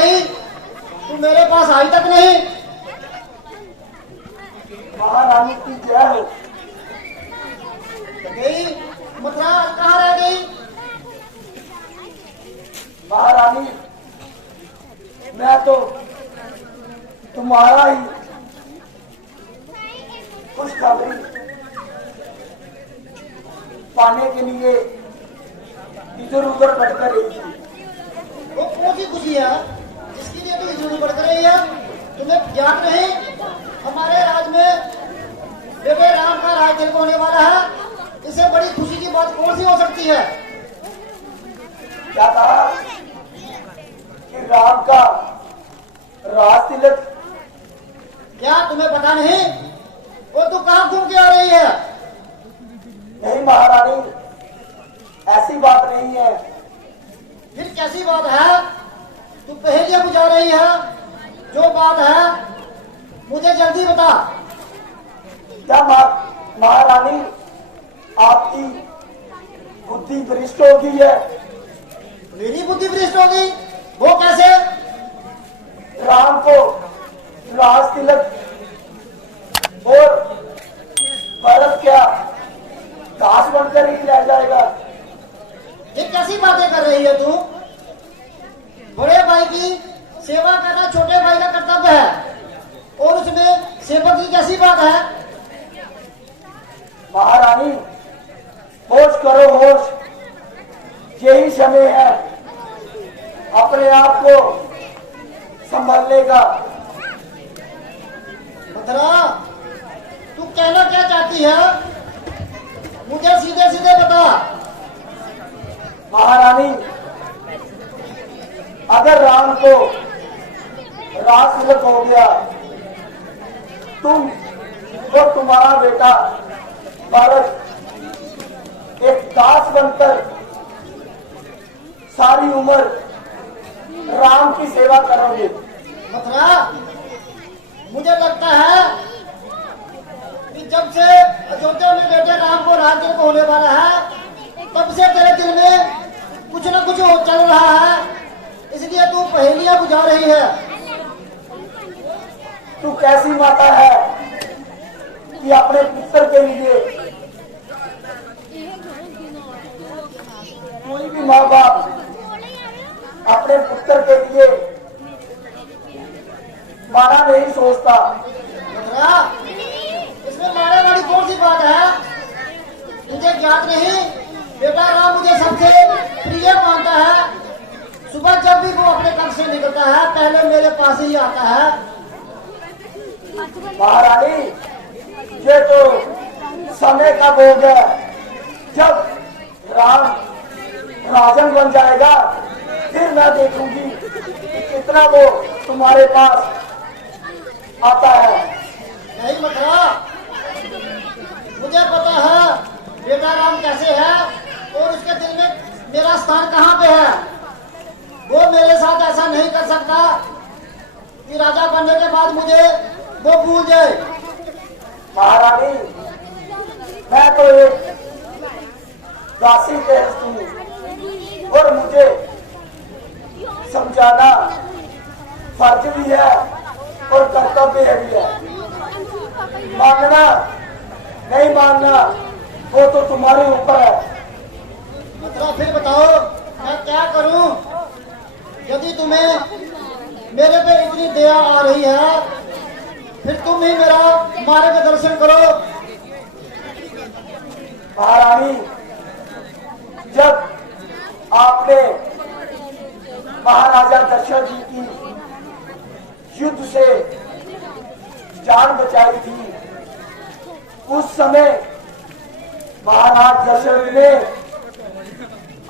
गई? तू मेरे पास आई तक नहीं। महारानी की जय हो। गई मथुरा कहाँ रह गई? महारानी मैं तो तुम्हारा ही खुशखबरी पाने के लिए इधर उधर भटक रही थी। वो कौन सी खुशी है जिसके लिए तू इधर उधर भटक रही है? तुम्हें ज्ञात नहीं हमारे राज में बेबे राम का राज तिलक होने वाला है। इससे बड़ी खुशी की बात कौन सी हो सकती है? क्या कहा कि राम का राज तिलक? क्या तुम्हें पता नहीं? वो तू कहाँ घूम के आ रही है? नहीं महारानी, ऐसी बात नहीं है। फिर कैसी बात है? तू पहेलियां बुझा रही है। जो बात है मुझे जल्दी बता। क्या महारानी आपकी बुद्धि भ्रष्ट हो गई है? मेरी बुद्धि भ्रष्ट हो गई? वो कैसे? राम को राज तिलक और भरत क्या दास बनकर ही रह जाएगा? ये कैसी बातें कर रही है तू? बड़े भाई की सेवा करना छोटे भाई का कर्तव्य है और उसमें सेवक की कैसी बात है? महारानी होश करो होश, यही समय है अपने आप को संभालने का। मथुरा तू कहना क्या चाहती है? मुझे सीधे सीधे बता। महारानी अगर राम को राज तिलक हो गया, तुम और तुम्हारा बेटा भरत एक दास बनकर सारी उम्र राम की सेवा करोगे। मथुरा मुझे लगता है कि जब से अयोध्या में बेटे राम को राज्य को होने वाला है तब से तेरे दिल में कुछ न कुछ चल रहा है, इसलिए तू पहेलियां बुझा रही है। तू कैसी माता है कि अपने पुत्र के लिए, कोई भी माँ बाप अपने पुत्र के लिए मारा नहीं सोचता। मथुरा इसमें मारे वाली कौन सी बात है? मुझे ज्ञात नहीं बेटा राम मुझे सबसे प्रिय मानता है। सुबह जब भी वो अपने कक्ष से निकलता है पहले मेरे पास ही आता है। महारानी ये तो समय का भोग है, जब राम राजन बन जाएगा फिर मैं देखूंगी कि कितना वो तुम्हारे पास आता है। नहीं मथुरा मुझे पता है बेटा राम कैसे है और उसके दिल में मेरा स्थान कहाँ पे है। वो मेरे साथ ऐसा नहीं कर सकता कि राजा बनने के बाद मुझे वो भूल जाए। महारानी मैं तो एक दासी हूँ और मुझे समझाना फर्ज भी है और कर्तव्य भी है। मानना नहीं मानना वो तो तुम्हारे ऊपर है। मथुरा फिर बताओ मैं क्या करूं? यदि तुम्हें मेरे पे इतनी दया आ रही है फिर तुम ही मेरा मार्गदर्शन करो। महारानी जब आपने महाराजा दशरथ जी की युद्ध से जान बचाई थी, उस समय महाराज दशरथ ने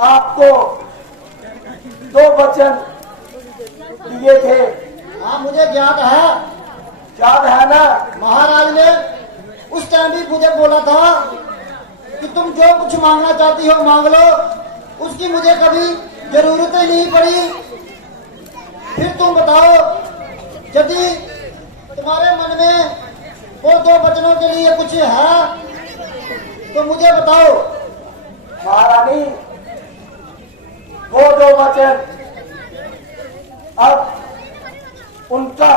आपको 2 वचन दिए थे। हाँ मुझे ज्ञात है। याद है ना? महाराज ने उस टाइम भी मुझे बोला था कि तुम जो कुछ मांगना चाहती हो मांग लो, उसकी मुझे कभी जरूरत ही नहीं पड़ी। फिर तुम बताओ यदि तुम्हारे मन में वो 2 वचनों के लिए कुछ है तो मुझे बताओ। महारानी वो 2 वचन अब उनका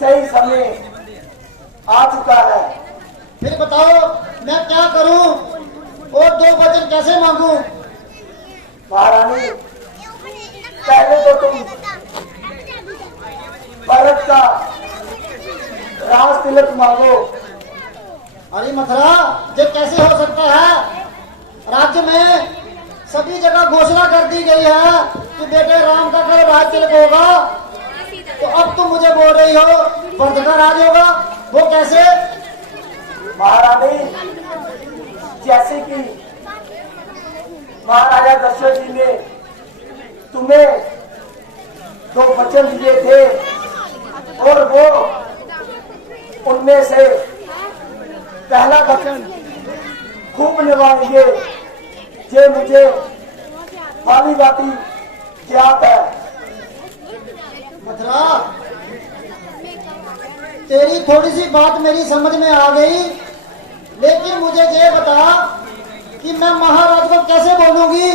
सही समय आ चुका है। फिर बताओ मैं क्या करूं और दो वचन कैसे मांगूं? महारानी, पहले तो तुम भरत का राज तिलक मांगो। अरे मथुरा, ये कैसे हो सकता है? राज्य में सभी जगह घोषणा कर दी गई है कि बेटे राम का कल राज तिलक होगा, तो अब तुम मुझे बोल रही हो भरत का राज होगा, वो कैसे? महारानी, जैसे कि महाराजा दशरथ जी ने तुम्हें दो वचन दिए थे और वो उनमें से पहला वचन खूब निभाएंगे, ये मुझे भाली बाती याद है। मथुरा, तेरी थोड़ी सी बात मेरी समझ में आ गई, लेकिन मुझे ये बता कि मैं महाराज को कैसे बोलूंगी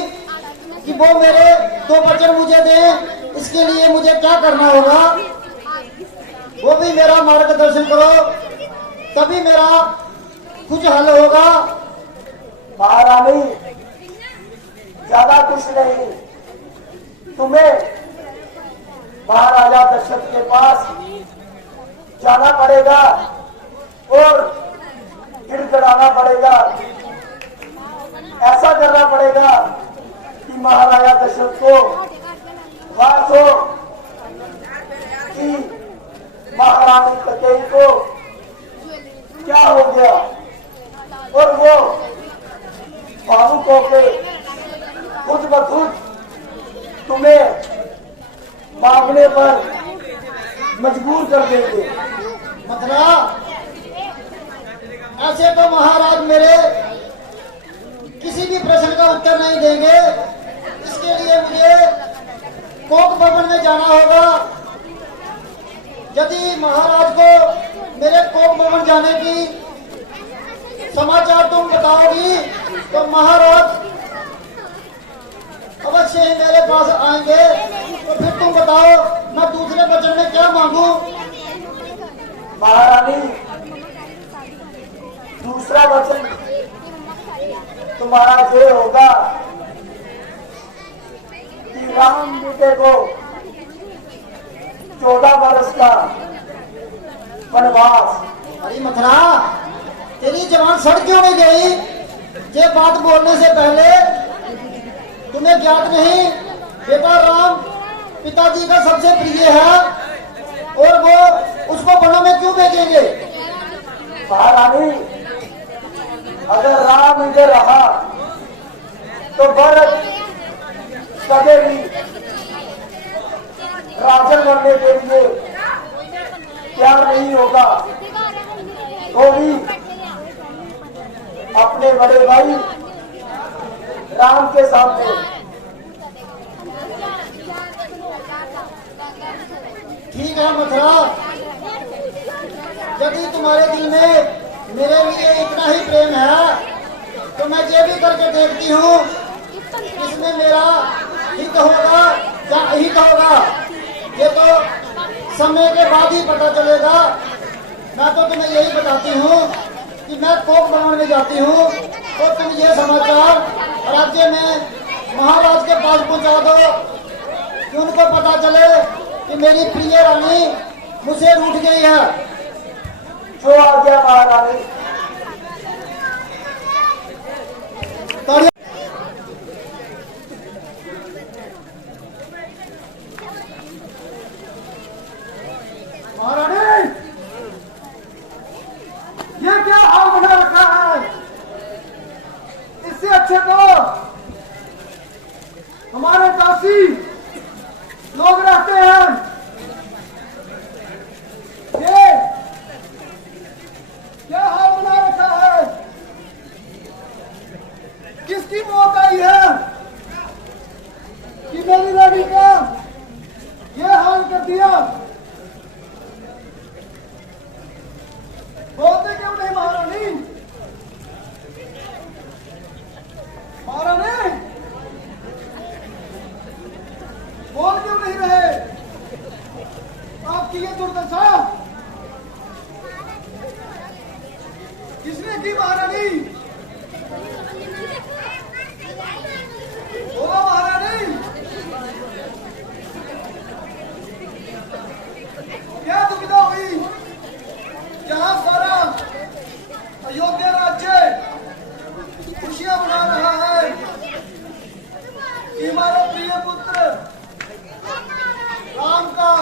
कि वो मेरे दो वचन मुझे दें, इसके लिए मुझे क्या करना होगा? वो भी मेरा मार्गदर्शन करो, तभी मेरा कुछ हल होगा। महारानी, ज्यादा कुछ नहीं, तुम्हें महाराजा दशरथ के पास जाना पड़ेगा और गिड़गिड़ाना पड़ेगा। ऐसा करना पड़ेगा कि महाराजा दशरथ को आभास हो कि महारानी कैकेयी को क्या हो गया और वो भावुक होके खुद ब खुद तुम्हें मांगने पर मजबूर कर देंगे। मथुरा, ऐसे तो महाराज मेरे किसी भी प्रश्न का उत्तर नहीं देंगे, इसके लिए मुझे कोक भवन में जाना होगा। यदि महाराज को मेरे कोक भवन जाने की समाचार तुम बताओगी तो महाराज अवश्य ही मेरे पास आएंगे। तो फिर तुम बताओ मैं दूसरे वचन में क्या मांगू? महारानी, दूसरा वचन तुम्हारा ये होगा कि राम बेटे को 14 वर्ष का वनवास। अरे मथुरा, तेरी जवान सड़ क्यों नहीं गई? ये बात बोलने से पहले तुम्हें ज्ञात नहीं बेटा राम पिताजी का सबसे प्रिय है और वो उसको वनों में क्यों भेजेंगे? महारानी, अगर राम इधर रहा तो भरत कभी भी राजन बनने के लिए तैयार नहीं होगा, तो भी अपने बड़े भाई राम के सामने ठीक है मथुरा, यदि तुम्हारे दिल में मेरे लिए इतना ही प्रेम है तो मैं ये भी करके देखती हूँ इसमें मेरा हित होगा या अहित होगा, ये तो समय के बाद ही पता चलेगा। मैं तो तुम्हें यही बताती हूँ कि मैं कोक भवन में जाती हूँ तो तुम ये समाचार राज्य में महाराज के पास पहुँचा दो कि उनको पता चले कि मेरी प्रिय रानी मुझसे रूठ गई है। जो आ गया महारानी। महारानी, ये क्या हाल बना रखा है? इससे अच्छे तो हमारे दासी लोग रहते हैं। ये क्या हाल बना रखा है? किसकी मौत आई है कि मेरी रानी का ये हाल कर दिया? बोलते क्यों नहीं महारानी? महारानी, बोल क्यों नहीं रहे? आपकी ये दुर्दशा किसने की महारानी? बोलो महारानी, क्या दुविधा हुई? जहां सारा अयोध्या राज्य खुशियां मना रहा है कि हमारे प्रिय पुत्र राम का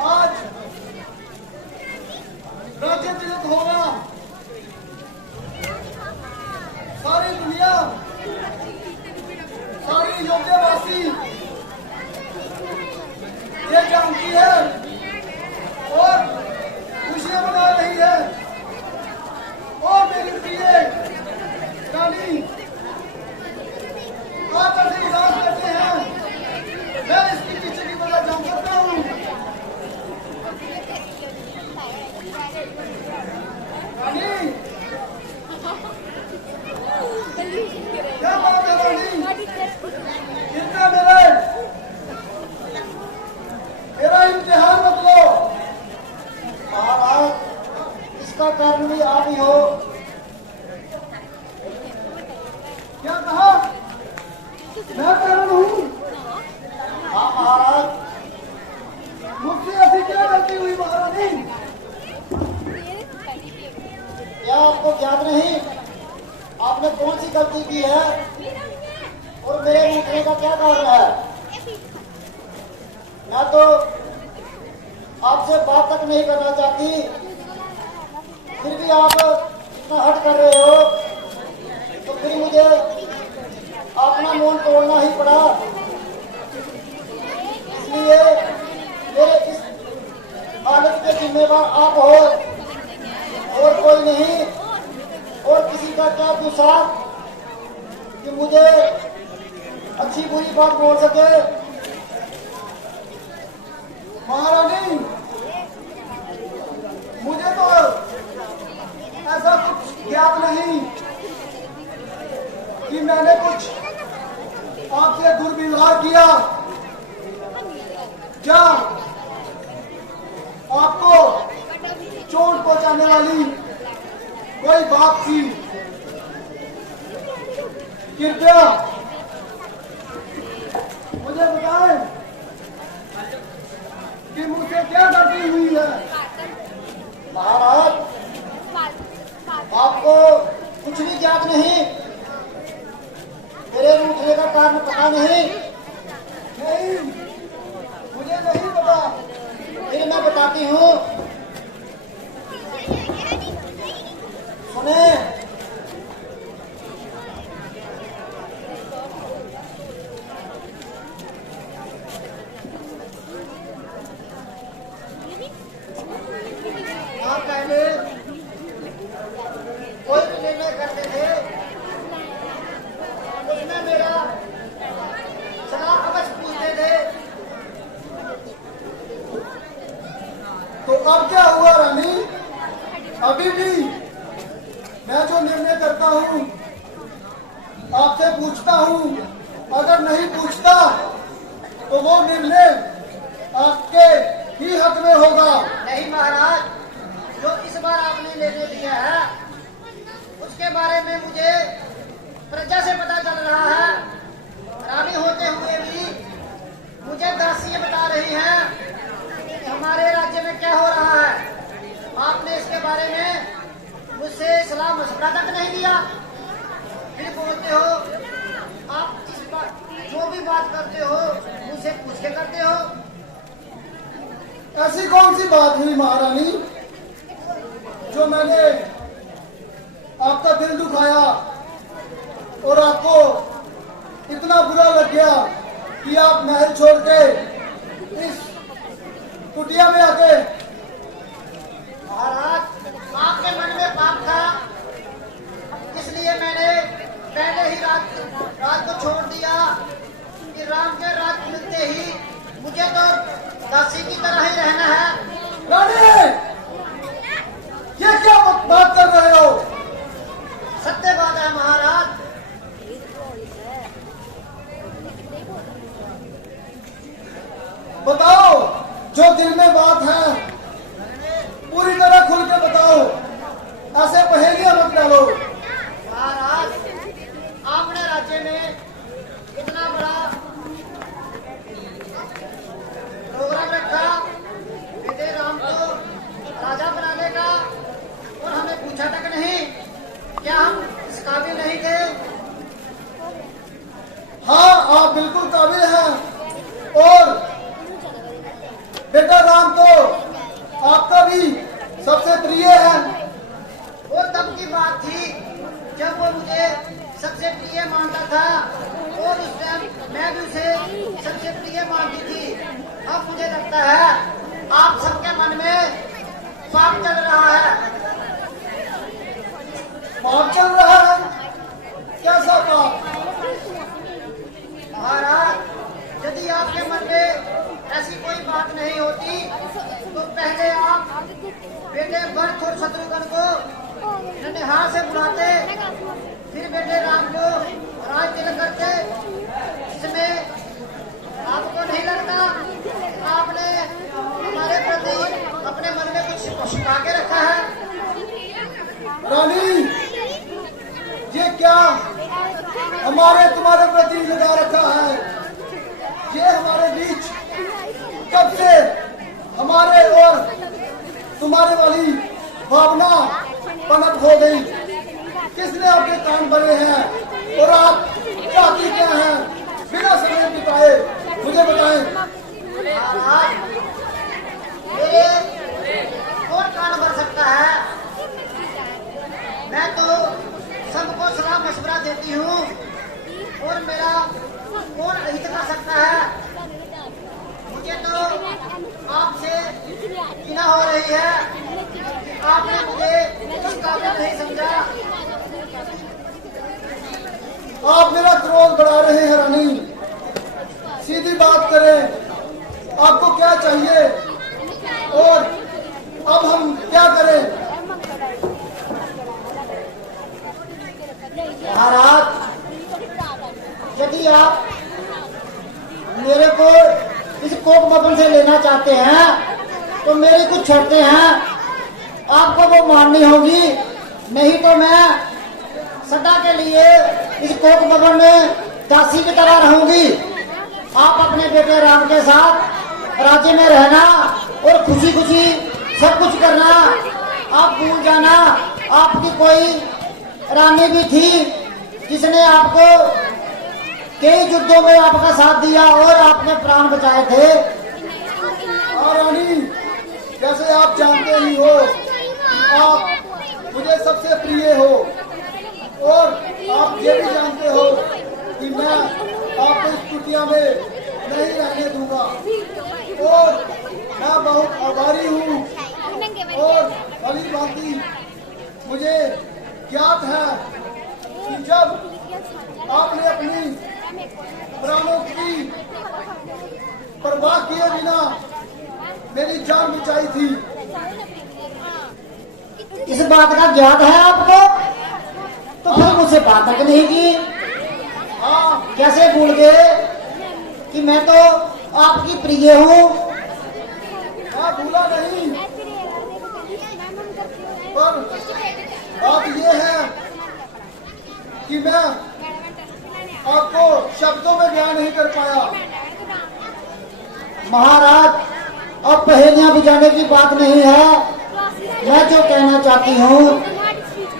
आज राज्य तिलक होगा, सारी दुनिया, सारी अयोध्यावासी ये जानती है और खुशियां मना रही है। और मेरी प्रिय रानी आप ऐसे इलाज करते हैं, मैं इसकी पीछे की वजह जान सकता हूँ। रानी क्या बात है रानी, कितना मेरा इम्तिहान मत लो। महाराज इसका कारण भी आप ही हो। क्या कहा? मैं कारण हूँ? हाँ महाराज, मुझसे ऐसी क्या गलती हुई महारानी? क्या आपको याद नहीं आपने कौन सी गलती की है और मेरे रूठने का क्या कारण है? मैं तो आपसे बात तक नहीं करना चाहती, फिर भी आप इतना हट कर रहे हो, तो फिर मुझे अपना मौन तोड़ना ही पड़ा। इसलिए मेरे इस हालत के जिम्मेवार आप हो और कोई नहीं। और किसी का क्या गुस्सा कि मुझे अच्छी बुरी बात बोल सके। महारानी मुझे तो ऐसा कुछ ज्ञात नहीं कि मैंने कुछ आपसे दुर्व्यवहार किया। क्या आपको चोट पहुंचाने वाली कोई बात थी? कृपया मुझे बताएं कि मुझसे क्या गलती हुई है? महाराज आपको कुछ भी ज्ञात नहीं, मेरे रूठने का कारण पता नहीं। नहीं, मुझे नहीं पता। फिर मैं बताती हूँ, सुने। आप पहले कोई भी निर्णय करते थे उसमें मेरा सलाह अवश्य पूछते थे। तो अब क्या हुआ रानी? अभी भी मैं जो निर्णय करता हूँ आपसे पूछता हूँ, अगर नहीं पूछता तो वो निर्णय आपके ही हक में होगा। नहीं महाराज, जो इस बार आपने निर्णय लिया है उसके बारे में मुझे प्रजा से पता चल रहा है। रानी होते हुए भी मुझे दासी बता रही हैं कि हमारे राज्य में क्या हो रहा है। आपने इसके बारे में मुझसे सलाह मशवरा तक नहीं लिया, फिर बोलते हो आप इस बात जो भी बात करते हो मुझसे पूछ के करते हो। ऐसी कौन सी बात हुई महारानी जो मैंने आपका दिल दुखाया और आपको इतना बुरा लग गया कि आप महल छोड़ के इस कुटिया में आके? महाराज आपके मन में पाप था, इसलिए मैंने पहले ही रात को छोड़ दिया कि राम के रात मिलते ही मुझे तो दासी की तरह ही रहना है। रानी, ये क्या बात कर रहे हो? सत्य बात है महाराज। बताओ, जो दिल में बात है पूरी तरह खुल के बताओ, ऐसे पहेलियां मत डालो। महाराज, आपने राज्य में इतना बड़ा प्रोग्राम रखा बेटे राम को राजा बनाने का, और हमें पूछा तक नहीं। क्या हम इस काबिल नहीं थे? हाँ, आप बिल्कुल काबिल हैं, और बेटा राम तो आपका भी सबसे प्रिय है। वो तब की बात थी जब वो मुझे सबसे प्रिय मानता था, और उस टाइम मैं भी उसे सबसे प्रिय मानती थी। अब मुझे लगता है आप सबके मन में पाप चल रहा है। पाप चल रहा है? कैसा पाप? महाराज, यदि आपके मन में ऐसी कोई बात नहीं होती तो पहले आप बेटे भरत और शत्रुघ्न को ननिहाल से बुलाते, फिर बेटे राम को राज तिलक करते। इसमें आपको नहीं लगता आपने हमारे प्रति अपने मन में कुछ छिपा के रखा है? रानी, ये क्या हमारे तुम्हारे प्रति लगा रखा है? ये हमारे बीच कब से हमारे और तुम्हारे वाली भावना पनप हो गई? किसने आपके कान भरे हैं और आप चाहती क्या हैं? बिना समय बिताए मुझे बताएं। महाराज, मेरे कौन कान भर सकता है? मैं तो सबको सलाह मशवरा देती हूँ, और मेरा कौन हित कर सकता है? मुझे तो आपसे घृणा हो रही है कि आपने मुझे इस काबिल नहीं समझा। आप मेरा क्रोध बढ़ा रहे हैं रानी। सीधी बात करें, आपको क्या चाहिए और अब हम क्या करें? महाराज, यदि आप मेरे को इस कोक भवन से लेना चाहते हैं तो मेरी कुछ शर्तें हैं, आपको वो माननी होगी। नहीं तो मैं सदा के लिए इस कोक भवन में दासी की तरह रहूंगी। आप अपने बेटे राम के साथ राज्य में रहना और खुशी खुशी सब कुछ करना। आप भूल जाना आपकी कोई रानी भी थी जिसने आपको कई युद्धों में आपका साथ दिया और आपने प्राण बचाए थे। हाँ रानी, जैसे आप जानते ही हो, आप मुझे सबसे प्रिय हो, और आप ये भी जानते हो कि मैं आपको इस कुटिया में नहीं रहने दूंगा, और मैं बहुत आभारी हूँ। और भली भांति मुझे ज्ञात है कि जब आपने अपनी प्राणों की परवाह किए बिना मेरी जान बचाई थी। इस बात का ज्ञात है आपको? तो फिर मुझसे बात तक नहीं की। हाँ, कैसे भूल गए कि मैं तो आपकी प्रिय हूँ? मैं भूला नहीं, पर बात यह है कि मैं आपको शब्दों में बयान नहीं कर पाया। महाराज, अब पहेलियां बुझाने की बात नहीं है। मैं जो कहना चाहती हूँ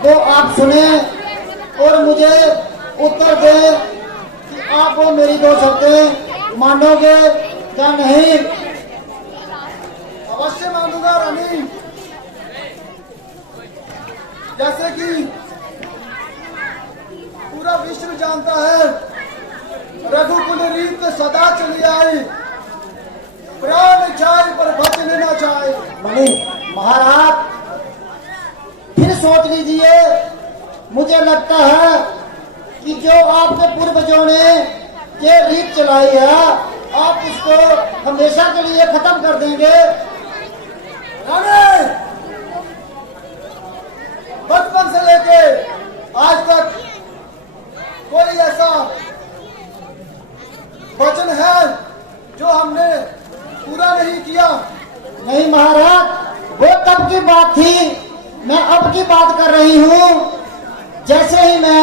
वो आप सुने और मुझे उत्तर दें कि आप वो मेरी दो शर्तें मानोगे या नहीं। अवश्य मानूंगा रानी। जैसे कि पूरा विश्व जानता है, रघुकुल रीत सदा चली आई, प्राण जाए पर बचने न जाए। नहीं महाराज, फिर सोच लीजिए। मुझे लगता है कि जो आपके पूर्वजों ने ये रीत चलाई है, आप इसको हमेशा के लिए खत्म कर देंगे। रानी, बचपन से लेके आज तक कोई ऐसा वचन है जो हमने पूरा नहीं किया। नहीं महाराज, वो तब की बात थी, मैं अब की बात कर रही हूँ। जैसे ही मैं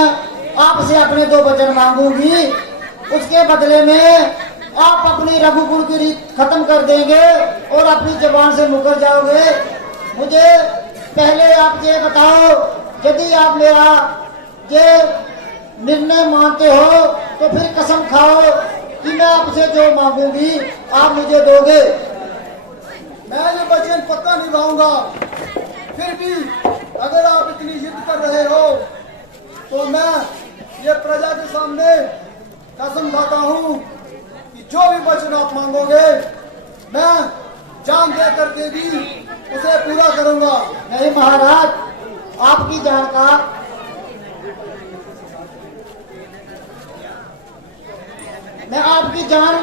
आपसे अपने 2 वचन मांगूंगी, उसके बदले में आप अपनी रघुकुल की रीत खत्म कर देंगे और अपनी जबान से मुकर जाओगे। मुझे पहले आप ये बताओ, यदि आप मेरा ये निर्णय मानते हो तो फिर कसम खाओ कि मैं आपसे जो मांगूंगी आप मुझे दोगे। मैं ये वचन पक्का निभाऊंगा। फिर भी अगर आप इतनी जिद कर रहे हो तो मैं ये प्रजा के सामने कसम खाता हूँ कि जो भी वचन आप मांगोगे मैं जान दे करके भी उसे पूरा करूंगा। नहीं महाराज, आपकी जान का मैं आपकी जान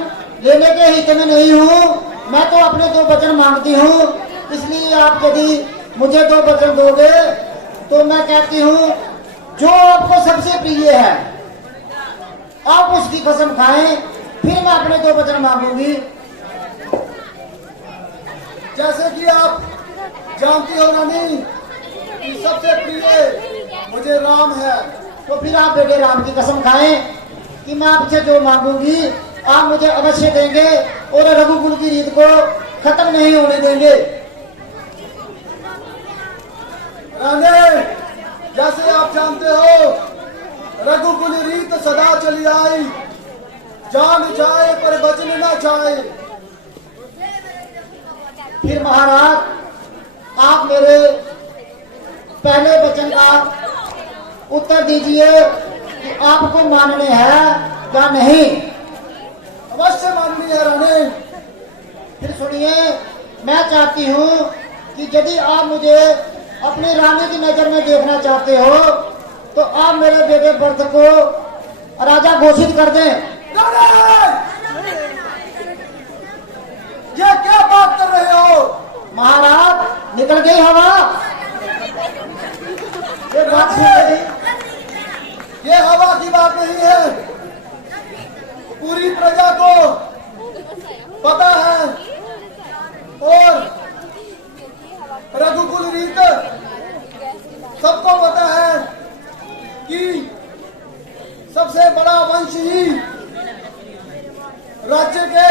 लेने के हित में नहीं हूँ। मैं तो अपने 2 वचन मांगती हूँ, इसलिए आप यदि मुझे 2 वचन दोगे तो मैं कहती हूँ जो आपको सबसे प्रिय है आप उसकी कसम खाएं, फिर मैं अपने 2 वचन मांगूंगी। जैसे कि आप जानती हो रानी कि सबसे प्रिय मुझे राम है। तो फिर आप बेटे राम की कसम खाएं कि मैं आपसे जो मांगूंगी आप मुझे अवश्य देंगे और रघुकुल की रीत को खत्म नहीं होने देंगे। रानी, जैसे आप जानते हो रघुकुल रीत सदा चली आई, जान जाए पर बचन न जाए। फिर महाराज आप मेरे पहले वचन का उत्तर दीजिए कि आपको मानने हैं या नहीं। अवश्य माननी है रानी। फिर सुनिए, मैं चाहती हूँ कि यदि आप मुझे अपनी रानी की नजर में देखना चाहते हो तो आप मेरे बेटे भरत को राजा घोषित कर दें। ये क्या बात कर रहे हो? महाराज निकल गई हवा। ये बात सुन रही, ये हवा की बात नहीं है। पूरी प्रजा को पता है और रघुकुल रीत सबको पता है कि सबसे बड़ा वंश ही राज्य के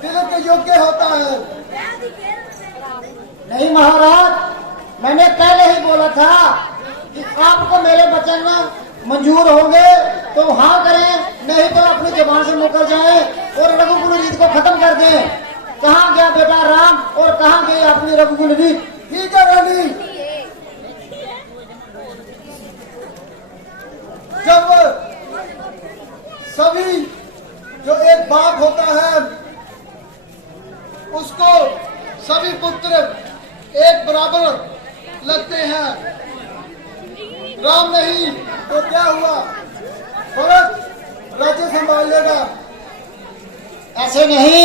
तिलक के योग्य होता है। नहीं महाराज, मैंने पहले ही बोला था कि आपको मेरे वचन मंजूर होंगे तो हाँ करें, नहीं तो अपनी जबान से मुकर जाएं और रघुकुल रीत को खत्म कर दें। कहाँ गया बेटा राम और कहाँ गई अपनी रघुकुल रीत? ठीक है रानी, जब सभी जो एक बाप होता है उसको सभी पुत्र एक बराबर लगते हैं। राम नहीं तो क्या हुआ, भरत राज्य संभाल लेगा। ऐसे नहीं,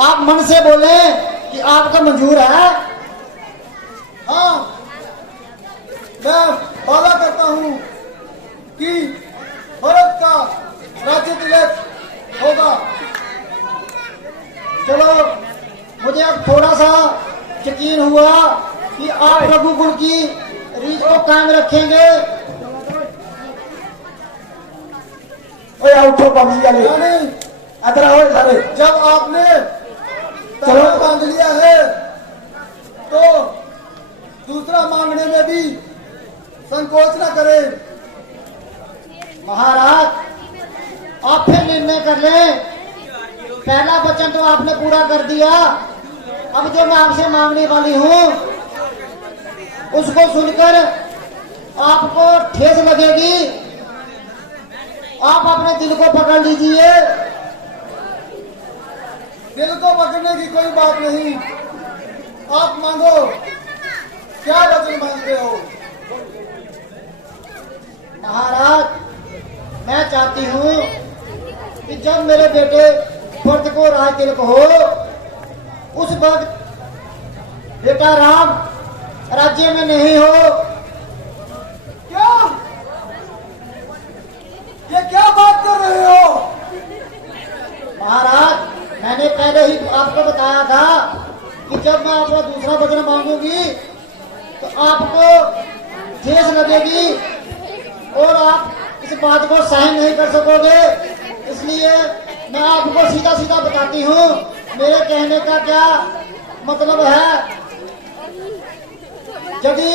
आप मन से बोले कि आपका मंजूर है। हाँ, मैं वादा करता हूँ कि भरत का राज्य तिलक होगा। चलो, मुझे अब थोड़ा सा यकीन हुआ कि आप रघुकुल की रीत को कायम रखेंगे। ओए उठो बाबू वाले, रानी, इधर आओ सारे। जब आपने चलो। तलवार मांग लिया है तो दूसरा मांगने में भी संकोच न करें। महाराज आप फिर निर्णय कर लें। पहला वचन तो आपने पूरा कर दिया, अब जो मैं आपसे मांगने वाली हूँ उसको सुनकर आपको ठेस लगेगी। आप अपने दिल को पकड़ लीजिए। दिल को पकड़ने की कोई बात नहीं। आप मांगो, क्या वचन मांगते हो? महाराज मैं चाहती हूँ कि जब मेरे बेटे भरत को राज तिलक हो उस वक्त बेटा राम राज्य में नहीं हो। क्या? ये क्या बात कर रहे हो? महाराज मैंने पहले ही आपको बताया था कि जब मैं आपका दूसरा वचन मांगूंगी तो आपको ठेस लगेगी और आप इस बात को सहन नहीं कर सकोगे। इसलिए मैं आपको सीधा सीधा बताती हूँ मेरे कहने का क्या मतलब है। यदि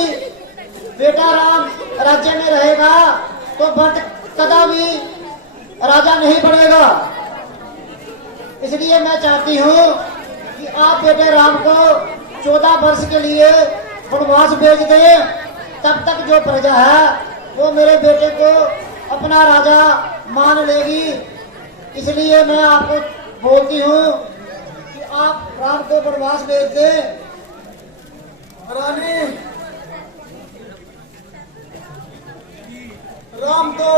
बेटा राम राज्य में रहेगा तो भट्ट कदापि राजा नहीं बनेगा। इसलिए मैं चाहती हूँ कि आप बेटे राम को 14 वर्ष के लिए वनवास भेज दें। तब तक जो प्रजा है वो मेरे बेटे को अपना राजा मान लेगी। इसलिए मैं आपको बोलती हूँ कि आप राम को वनवास भेज दें। रानी, राम तो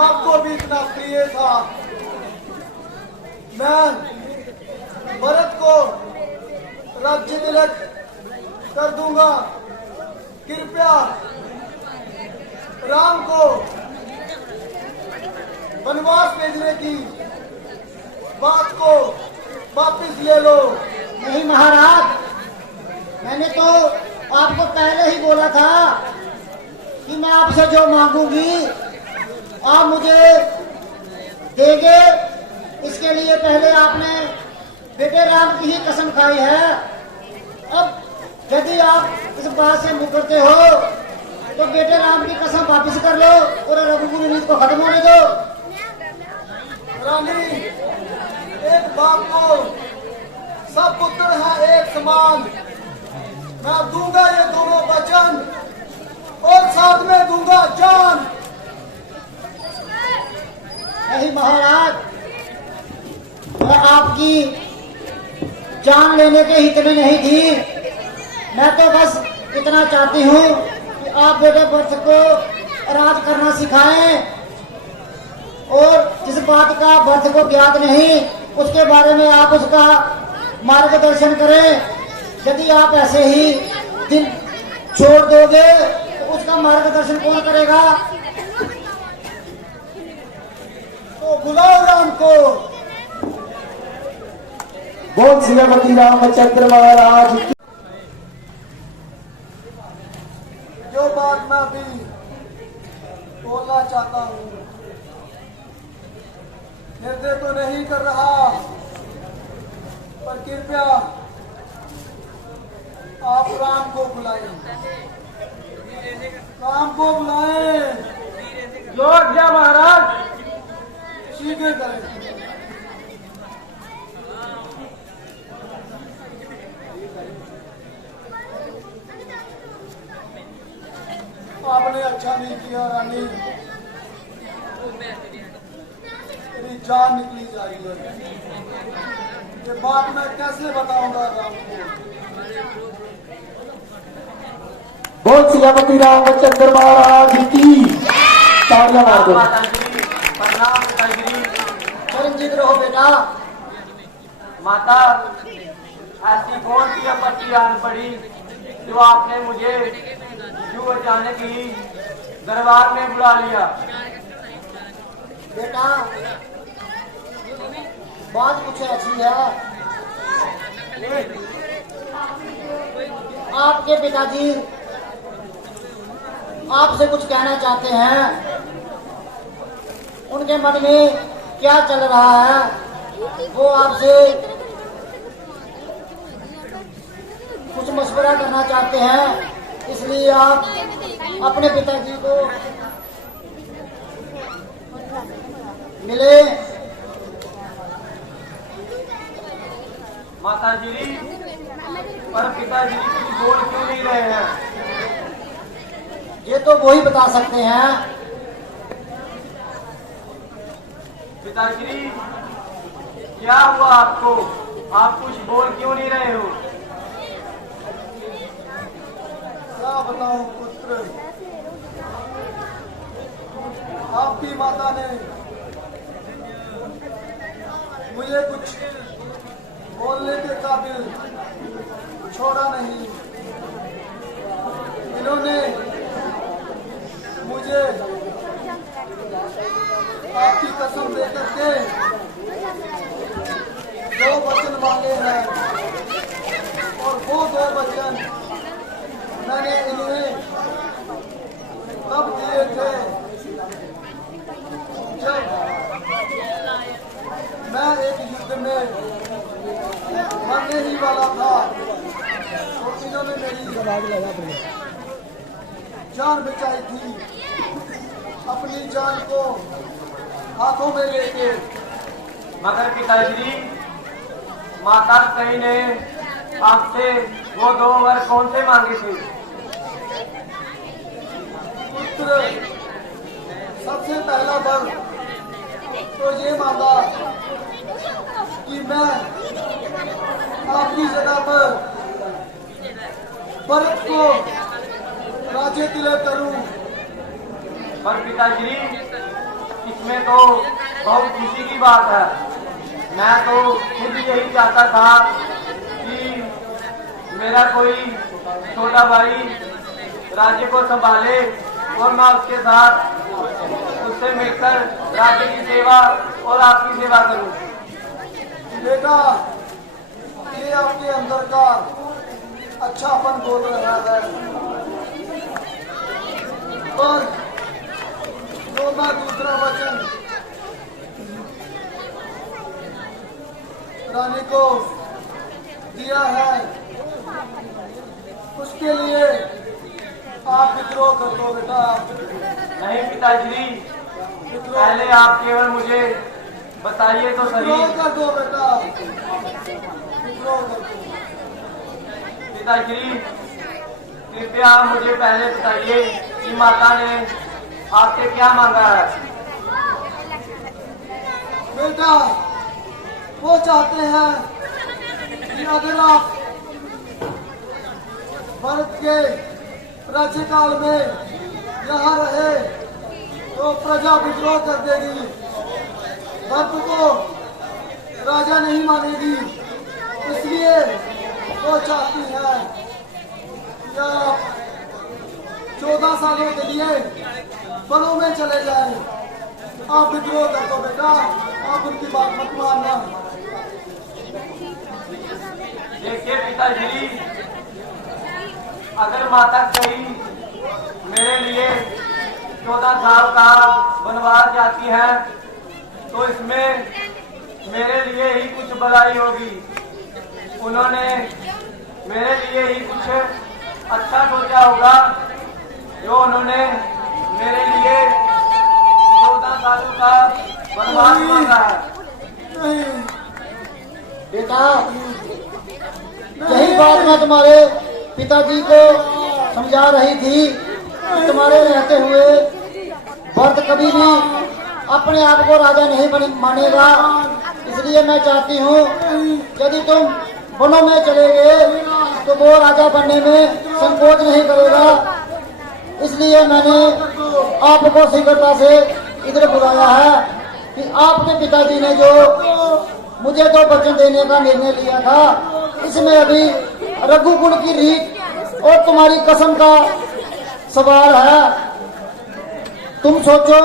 आपको भी इतना प्रिय था। मैं भरत को राज्य तिलक कर दूंगा। कृपया राम को वनवास भेजने की बात को वापस ले लो। नहीं महाराज, मैंने तो आपको पहले ही बोला था कि मैं आपसे जो मांगूंगी आप मुझे देंगे। इसके लिए पहले आपने बेटे राम की ही कसम खाई है। अब यदि आप इस बात से मुकरते हो तो बेटे राम की कसम वापस कर लो और रघुकुल रीत को खत्म होने दो। रानी, एक बाप को सब पुत्र हैं एक समान। मैं दूंगा ये दोनों वचन और साथ में दूंगा जान। नहीं महाराज, मैं आपकी जान लेने के हित में नहीं थी। मैं तो बस इतना चाहती हूँ कि आप बेटे भरत को राज करना सिखाएं और जिस बात का भरत को ज्ञात नहीं उसके बारे में आप उसका मार्गदर्शन करें। यदि आप ऐसे ही दिल छोड़ दोगे तो उसका मार्गदर्शन कौन करेगा? तो बुलाओ राम को। बोल श्रीमती रामचंद्र महाराज की। जो बात मैं भी बोलना चाहता हूँ, निर्दय तो नहीं कर रहा, पर कृपया आप राम को बुलाएं। राम को बुलाएं। जो आज्ञा महाराज। शीघ्र करें। आपने अच्छा नहीं किया रानी, मेरी जान निकली जा रही है। ये बात मैं कैसे बताऊंगा राम को। बोल श्रीमती रामचंद्र महाराज की। तालियां मार दो। चिरंजीत रहो बेटा। माता, ऐसी कौन सी आपत्ति आन पड़ी जो आपने मुझे यूं अचानक ही दरबार में बुला लिया? बेटा, बात कुछ ऐसी है, आपके पिताजी आपसे कुछ कहना चाहते हैं। उनके मन में क्या चल रहा है वो आपसे कुछ मशवरा करना चाहते हैं। इसलिए आप अपने पिताजी को मिले। माता जी, पर पिताजी कुछ बोल क्यों नहीं रहे हैं? ये तो वो ही बता सकते हैं। पिताजी, क्या हुआ आपको? आप कुछ बोल क्यों नहीं रहे हो? क्या बताऊं पुत्र, आपकी माता ने मुझे कुछ बोलने के काबिल छोड़ा नहीं। इन्होंने मुझे आपकी कसम देकर के एक युद्ध में मरने ही वाला था तो इन्होंने मेरी जान बचाई थी। अपनी जान को हाथों में लेके मगर पिताजी, माता कहीं ने आपसे वो 2 वर कौन से मांगे थे? पुत्र, सबसे पहला वर तो ये मांगा कि मैं आपकी जगह पर भरत को राज्य तिलक करूं। पर पिताजी, इसमें तो बहुत खुशी की बात है। मैं तो खुद यही चाहता था कि मेरा कोई छोटा भाई राज्य को संभाले और मैं उसके साथ उससे मिलकर राज्य की सेवा और आपकी सेवा करूं। बेटा, ये आपके अंदर का अच्छापन बोल रहा है, और जो मैं दूसरा वचन रानी को दिया है उसके लिए आप विद्रोह कर दो बेटा। नहीं पिताजी, पहले आप केवल मुझे बताइए तो सही। विद्रोह कर दो बेटा, विद्रोह कर दो। पिताजी, कृपया मुझे पहले बताइए कि माता ने आपसे क्या मांगा है? बेटा, वो चाहते हैं कि अगर आप भारत के राज्यकाल में यहाँ रहे तो प्रजा विद्रोह कर देगी, भक्त को राजा नहीं मानेगी। इसलिए वो चाहती है कि आप 14 सालों के लिए वनों में चले जाएं। आप विद्रोह कर दो बेटा, आप उनकी बात मत मानना। देखिए पिताजी, अगर माता कहीं मेरे लिए 14 साल का वनवास जाती है तो इसमें मेरे लिए ही कुछ भलाई होगी। उन्होंने मेरे लिए ही कुछ अच्छा सोचा होगा जो उन्होंने मेरे लिए 14 सालों का वनवास मांगा है। नहीं बेटा, यही बात मैं तुम्हारे पिताजी को समझा रही थी कि तुम्हारे रहते हुए भरत कभी भी अपने आप को राजा नहीं मानेगा। इसलिए मैं चाहती हूँ यदि तुम वनों में चले गए तो वो राजा बनने में संकोच नहीं करेगा। इसलिए मैंने आपको शीघ्रता से इधर बुलाया है कि आपके पिताजी ने जो मुझे तो वचन देने का निर्णय लिया था, इसमें अभी रघुकुल की रीत और तुम्हारी कसम का सवाल है। तुम सोचो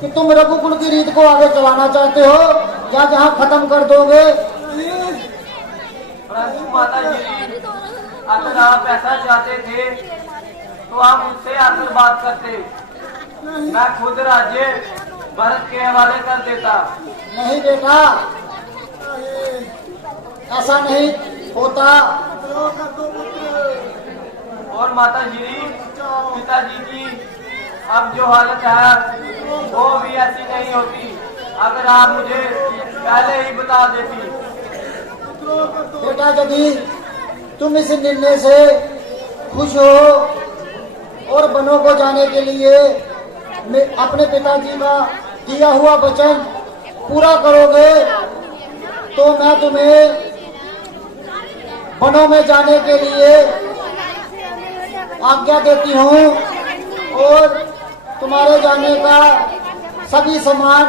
कि तुम रघुकुल की रीत को आगे चलाना चाहते हो या जहां खत्म कर दोगे। परंतु माता जी, अगर आप ऐसा चाहते थे तो आप मुझसे आकर बात करते, मैं खुद राज्य भरत के हवाले कर देता। नहीं बेटा, ऐसा नहीं होता। और माता जी, पिताजी की अब जो हालत है वो भी ऐसी नहीं होती अगर आप मुझे पहले ही बता देती। बेटा, यदि तुम इस निर्णय से खुश हो और वनों को जाने के लिए अपने पिताजी का दिया हुआ वचन पूरा करोगे तो मैं तुम्हें वनों में जाने के लिए आज्ञा देती हूँ और तुम्हारे जाने का सभी सामान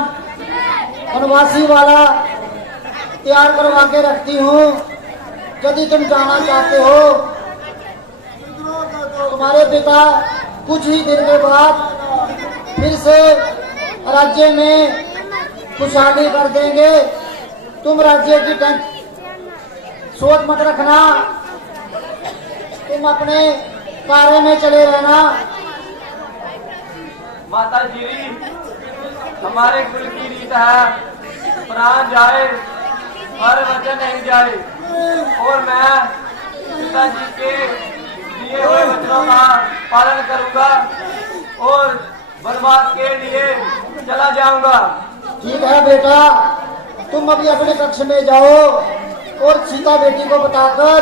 वनवासी वाला तैयार करवा के रखती हूँ। यदि तुम जाना चाहते हो, तुम्हारे पिता कुछ ही दिन के बाद फिर से राज्य में खुशहाली कर देंगे। तुम राज्य की सोच मत रखना, तुम अपने कार्य में चले रहना। माता जी, हमारे कुल की रीत है प्राण जाए हर वचन नहीं जाए और मैं पिताजी के दिए हुए वचनों का पालन करूंगा और वनवास के लिए चला जाऊंगा। ठीक है बेटा, तुम अभी अपने कक्ष में जाओ और सीता बेटी को बताकर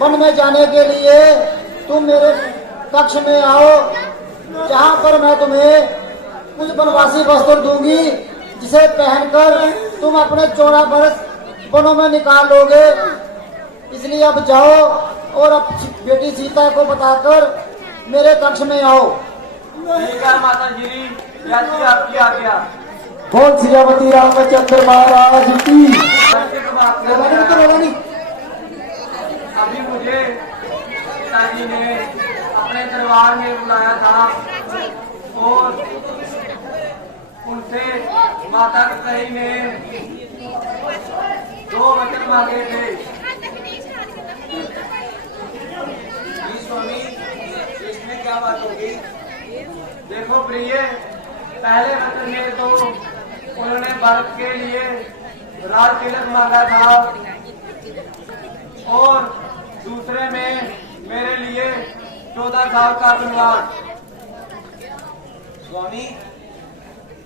वन में जाने के लिए तुम मेरे कक्ष में आओ, जहां पर मैं तुम्हें कुछ वनवासी वस्त्र दूंगी जिसे पहनकर तुम अपने 14 वर्ष वनों में निकाल लोगे। इसलिए अब जाओ और अब बेटी सीता को बताकर मेरे कक्ष में आओ। ठीक है माता जी, जैसी आपकी आज्ञा। बोल श्रीमती रामचंद्र महाराज की। अभी मुझे पिताजी ने अपने दरबार में बुलाया था और उनसे माता कही ने 2 वचन मांगे थे। स्वामी, इसमें क्या बात होगी? देखो प्रिय, पहले वचन में तो उन्होंने भारत के लिए राज तिलक मांगा था और दूसरे में मेरे लिए 14 साल का वनवास। स्वामी,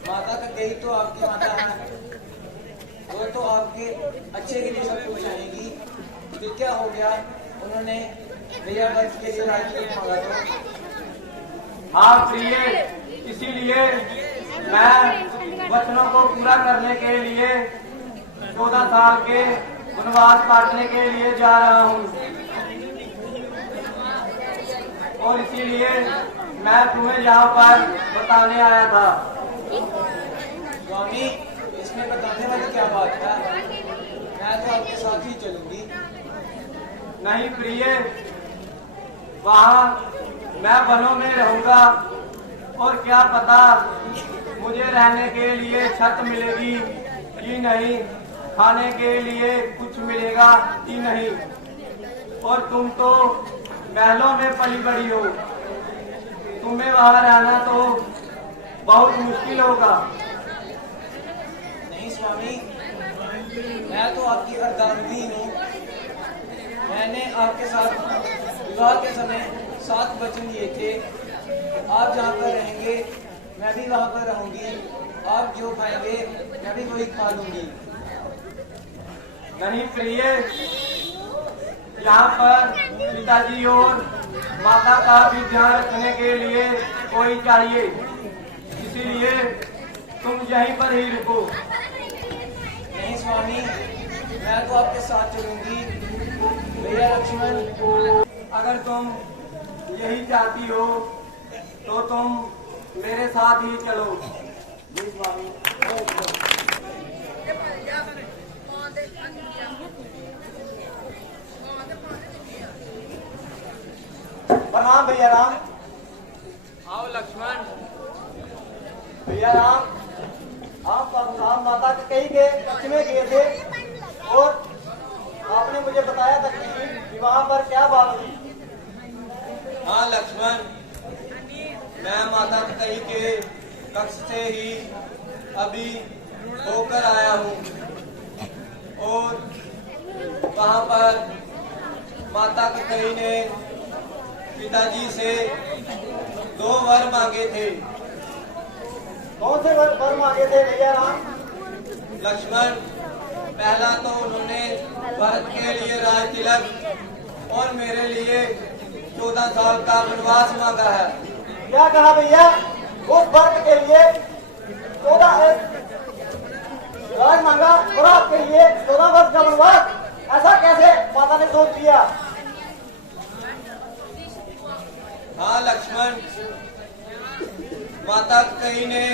माता का कही तो आपकी माता है, वो तो आपके अच्छे के लिए सब कुछ चाहेगी। फिर क्या हो गया, उन्होंने भैया वंश के लिए राज्य मांगा तो? हाँ प्रिय, इसीलिए मैं वचनों को पूरा करने के लिए 14 साल के वनवास काटने के लिए जा रहा हूँ और इसीलिए मैं तुम्हें यहाँ पर बताने आया था। स्वामी, इसमें बताने वाली क्या बात है? मैं तो आपके साथ ही चलूंगी। नहीं प्रिय, वहाँ मैं वनों में रहूंगा और क्या पता मुझे रहने के लिए छत मिलेगी कि नहीं, खाने के लिए कुछ मिलेगा कि नहीं। और तुम तो महलों में पली बड़ी हो, तुम्हें वहाँ रहना तो बहुत मुश्किल होगा। नहीं स्वामी, मैं तो आपकी अर्धांगिनी हूँ। मैंने आपके साथ विवाह के समय 7 वचन दिए थे। आप जहाँ पर रहेंगे मैं भी वहाँ पर रहूंगी। आप जो खाएंगे मैं भी वही खा लूंगी। नहीं प्रिय, यहाँ पर पिताजी और माता का भी ध्यान रखने के लिए कोई चाहिए, इसीलिए तुम यहीं पर ही रुको। नहीं स्वामी, मैं तो आपके साथ चलूंगी। भैया लक्ष्मण, अगर तुम यही चाहती हो तो तुम मेरे साथ ही चलो। जी स्वामी। प्रणाम भैया राम। आओ लक्ष्मण। भैया राम, आप माता के कही के कक्ष में गए थे और आपने मुझे बताया तक नहीं कि वहाँ पर क्या बात हुई। हाँ लक्ष्मण, मैं माता कही के कक्ष से ही अभी होकर आया हूँ और वहाँ पर माता कही ने पिताजी से 2 वर मांगे थे। कौन से वर मांगे थे भैया राम? लक्ष्मण, पहला तो उन्होंने भरत के लिए राज तिलक और मेरे लिए 14 साल का वनवास मांगा है। क्या कहा भैया? उस भरत के लिए 14 राज मांगा और आपके लिए 14 वर्ष का वनवास? ऐसा कैसे माता ने सोच दिया? हाँ लक्ष्मण, माता कही ने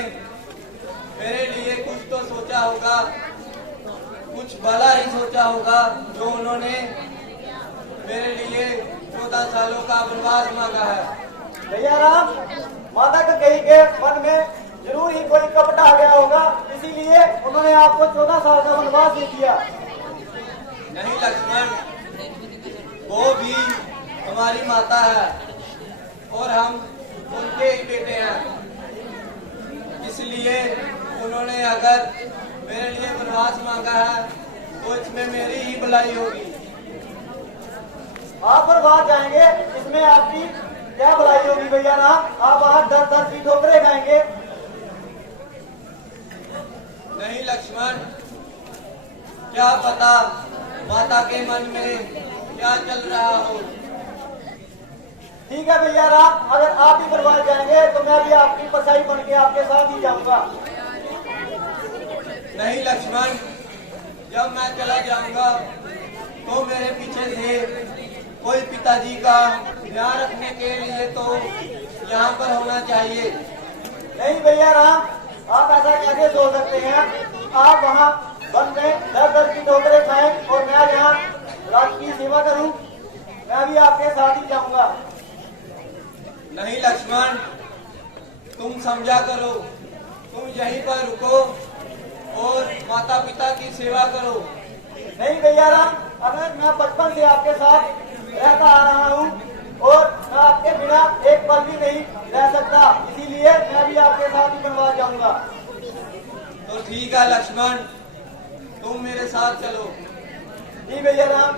मेरे लिए कुछ तो सोचा होगा, कुछ भला ही सोचा होगा, जो उन्होंने मेरे लिए 14 सालों का वनवास मांगा है। भैया राम, माता का कही के मन में जरूर ही कोई कपट आ गया होगा, इसीलिए उन्होंने आपको 14 साल का वनवास दे दिया। नहीं लक्ष्मण, वो भी हमारी माता है और हम उनके ही बेटे हैं, इसलिए उन्होंने अगर मेरे लिए वनवास मांगा है तो इसमें मेरी ही भलाई होगी। आप बर्बाद जाएंगे, इसमें आपकी क्या भलाई होगी भैया ना? आप वहां 10-10 की ठोकरें खाएंगे। नहीं लक्ष्मण, क्या पता माता के मन में क्या चल रहा हो। ठीक है भैया राम, अगर आप ही बर्बाद जाएंगे तो मैं भी आपकी परछाई बन के आपके साथ ही जाऊंगा। नहीं लक्ष्मण, जब मैं चला जाऊंगा तो मेरे पीछे से कोई पिताजी का ध्यान रखने के लिए तो यहाँ पर होना चाहिए। नहीं भैया राम, आप ऐसा कैसे सोच सकते हैं? आप वहाँ वन में 10-10 की ठोकरें खाएं और मैं यहाँ रात की सेवा करूं, मैं भी आपके साथ ही जाऊंगा। नहीं लक्ष्मण, तुम समझा करो, तुम यहीं पर रुको और माता पिता की सेवा करो। नहीं भैया राम, अगर मैं बचपन से आपके साथ रहता आ रहा हूँ और मैं आपके बिना एक पल भी नहीं रह सकता, इसीलिए मैं भी आपके साथ ही बनवा जाऊंगा। तो ठीक है लक्ष्मण, तुम मेरे साथ चलो। जी भैया Ram.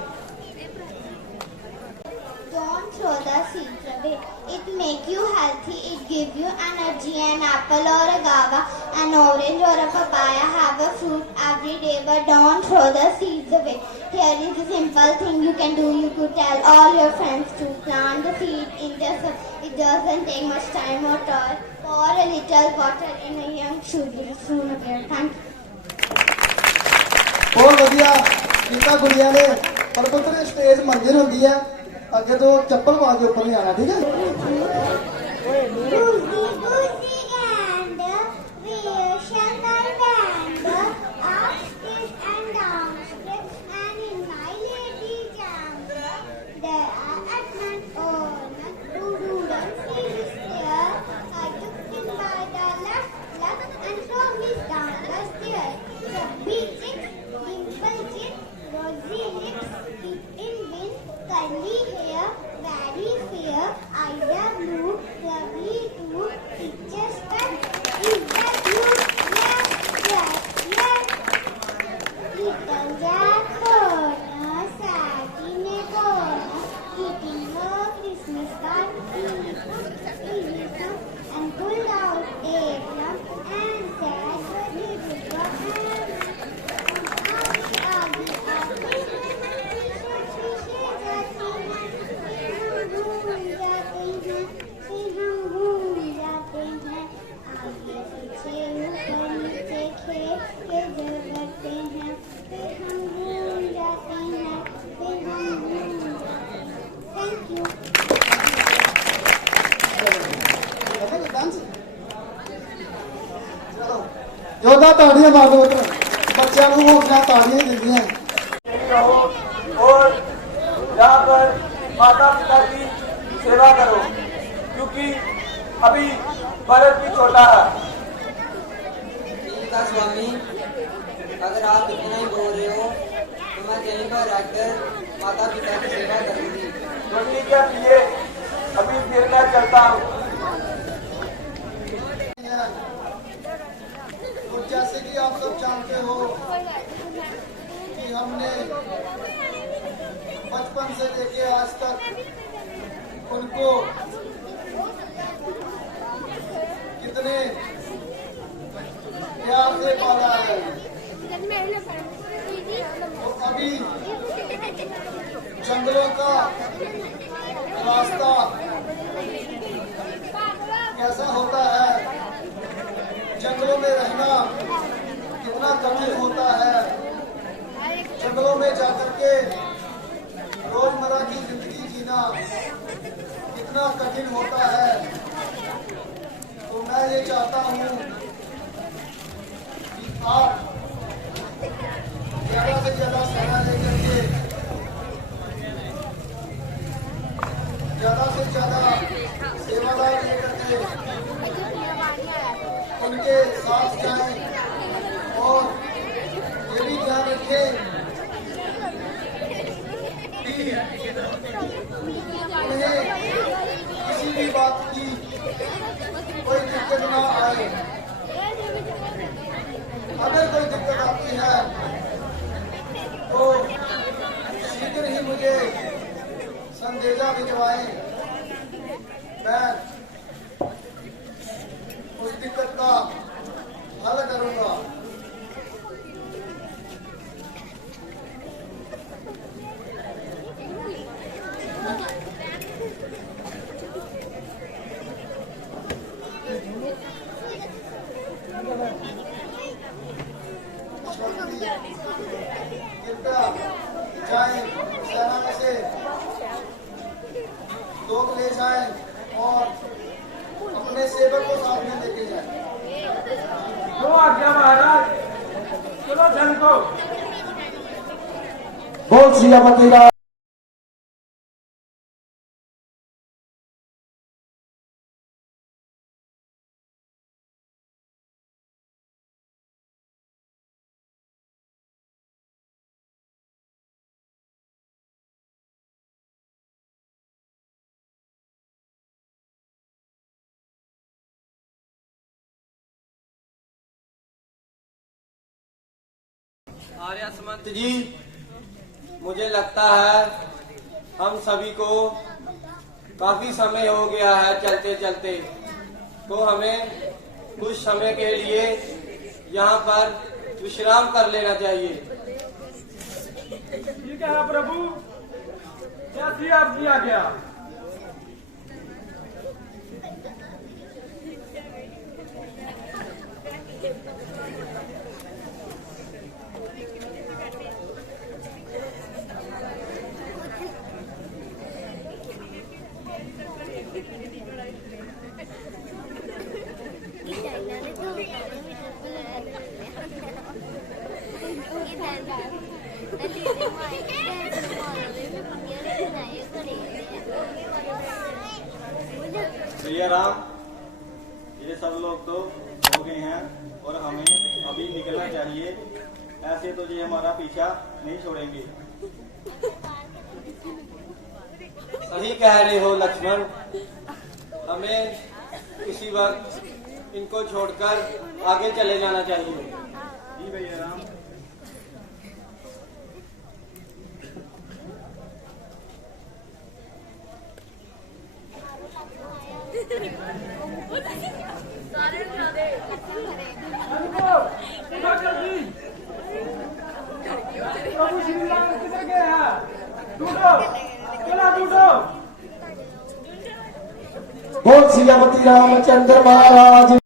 Don't throw the seeds away. It make you healthy. It give you energy. An apple or a guava, an orange or a papaya have a fruit every day. But don't throw the seeds away. Here is a simple thing you can do. You could tell all your friends to plant the seed in the sun. It doesn't take much time or toil. Pour a little water in a young shoot will soon appear. Thank you. ਬਹੁਤ ਵਧੀਆ ਕੀਤਾ ਗੁੜੀਆ ਨੇ। ਪਰ ਪੁੱਤਰ stage ਮੰਜ਼ਿਲ ਹੁੰਦੀ ਹੈ, ਅੱਗੇ ਤੋਂ ਚੱਪਲ ਪਾ ਕੇ ਉੱਪਰ ਨਹੀਂ ਆਣਾ, ਠੀਕ ਹੈ? Boozy, boozy gander, where shall I wander? Upstairs and downstairs, and in my lady's chamber. There are at night all night, who wouldn't see his there. I took him by the left, and threw his down the stairs. Chubby cheeks, dimple chin, rosy lips, deep in wind, curly hair, very fair, eyes are blue, lovely too, pictures cut, is that you? Yes, yes, yes. Little Jack Horner sat in a corner, eating her Christmas card. He put and pulled out a plum and said, Thank you. Dance ਚਲੋ ਜੋਰਦਾਰ ਤਾੜੀਆਂ ਮਾਰ ਦਿਓ ਪੁੱਤਰ, ਬੱਚਿਆਂ ਨੂੰ ਹੌਸਲਾ ਤਾੜੀਆਂ ਹੀ ਦਿੰਦੀਆਂ। यहीं रहो और यहाँ पर माता पिता की सेवा करो, क्योंकि अभी भरत भी छोटा है। ठीक है स्वामी, अगर आप इतना ही बोल रहे हो तो मैं यहीं पर रहकर माता पिता की सेवा करूंगी। तो ठीक है प्रिय, अभी फिर मैं चलता हूँ। और जैसे कि आप सब जानते हो कि हमने बचपन से लेके आज तक उनको कितने प्यार से पाला है। तो अभी जंगलों का रास्ता कैसा होता है, जंगलों में रहना कितना कठिन होता है, जंगलों में जाकर के रोजमर्रा की जिंदगी जीना कितना कठिन होता है। तो मैं ये चाहता हूँ कि आप ज्यादा से ज्यादा समय लेकर के ज्यादा से ज्यादा सेवादार लेकर के उनके साथ जाएं और ये भी ध्यान रखें कि उन्हें किसी भी बात की कोई दिक्कत ना आए। अगर कोई दिक्कत आती है अंदेजा भिजवाएं, मैं उस दिक्कत का हल करूंगा। कृपया जाएं, सेना में से लोग ले जाएं और अपने सेवक को साथ में लेके जाएं। तो आज्ञा महाराज, चलो जन को। बोल सियापति राम। आर्य सुमंत जी, मुझे लगता है हम सभी को काफी समय हो गया है चलते चलते, तो हमें कुछ समय के लिए यहाँ पर विश्राम कर लेना चाहिए। ठीक है प्रभु, जैसी आपकी आज्ञा। प्रिय राम, ये सब लोग तो हो गए हैं और हमें अभी निकलना चाहिए। ऐसे तो ये हमारा पीछा नहीं छोड़ेंगे। सही कह रहे हो लक्ष्मण, हमें किसी वक्त इनको छोड़कर आगे चले जाना चाहिए। जी भैया राम। प्रभु श्री राम किधर गए हैं? टूटो, चला टूटो। बोल सियापति रामचंद्र महाराज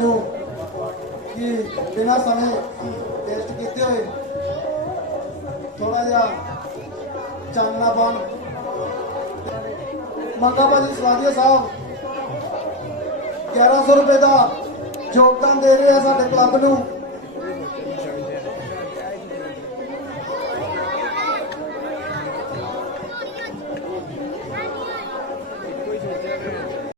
ਨੂੰ ਕਿ ਬਿਨਾਂ ਸਮੇਂ ਵੇਸਟ ਕੀਤੇ ਹੋਏ ਥੋੜਾ ਜਿਹਾ ਚਾਨਣਾ ਪਾਉਣ। ਮੰਗਾ ਭਾਜੀ ਸਵਾਦੀਆ ਸਾਹਿਬ 1100 ਰੁਪਏ ਦਾ ਯੋਗਦਾਨ ਦੇ ਰਹੇ ਆ ਸਾਡੇ ਕਲੱਬ ਨੂੰ।